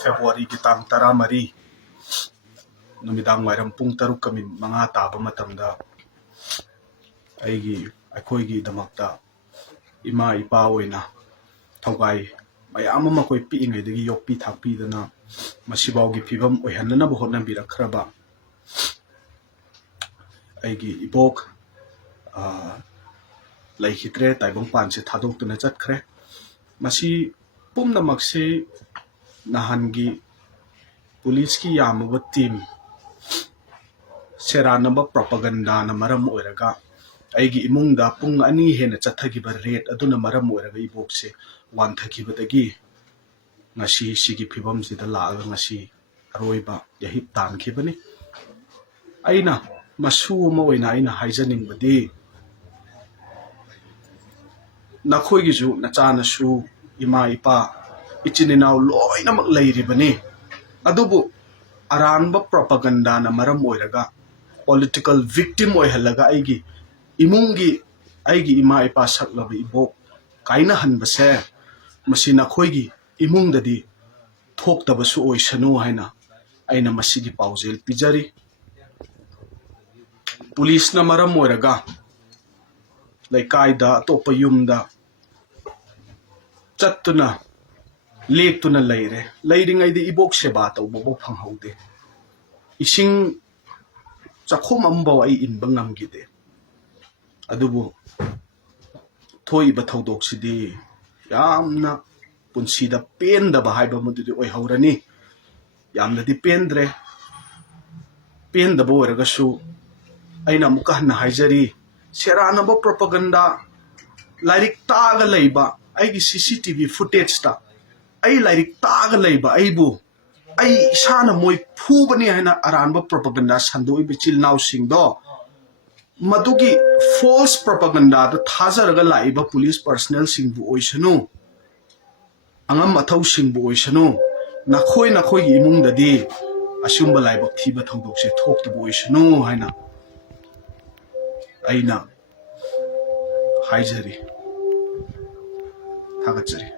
February kitang taramari numidang wairam pung taruk kami mga taba matamda aikoigi damakta ima ipa oina thogai mayam ama koi pi ingai dagi yokpi thakpi dana masibawgi phibam oihanna bo hotna birakhraba aigi ibok leikhidre taibong pan se thadok tuna chatkhre masi pumna makse nahangi police ki yamaba team seranaba propaganda na maram oiraga aigi imungda pung ani hena chathagiba rate aduna maram oiraga ibokse wanthakibadagi ngasi sigi phibam sida laaga ngasi aroiba yahip tankhibani aina masu ma oina aina haijaning badi nakhoi gi nachana su ima ipa ichininau loina mak leiribani adubu aranba propaganda na maram oiraga political victim oihalaga aigi imungi aigi ima ipa saklaba ibok kaina hanbase masina khoigi imungdadi thoktabasu oisanu haina aina masigi paujel pijari police na maram oiraga laikaida topa yumda chattuna lektuna leiringai di ibok seba tawbo phanghaude ising chakhom ambaw ai inbang namgide adubu thoi ba thodok sidi yamna punsida penda ba haiba mududi oi haurani yamna di penda bo ragasu aina muka na haijari serana ba propaganda lairik taga leiba aigi CCTV footage ta ai lairik taga leiba aibu ai sana moi phubani haina aranba propaganda sandoi bichil naw singdo madugi false propaganda da thajaraga laiba police personnel singbu oisanu angam athau singbu oisanu nakhoi gi imungdadi asumba laiba thiba thodok se thokta bu oisanu haina aina haijari thagachari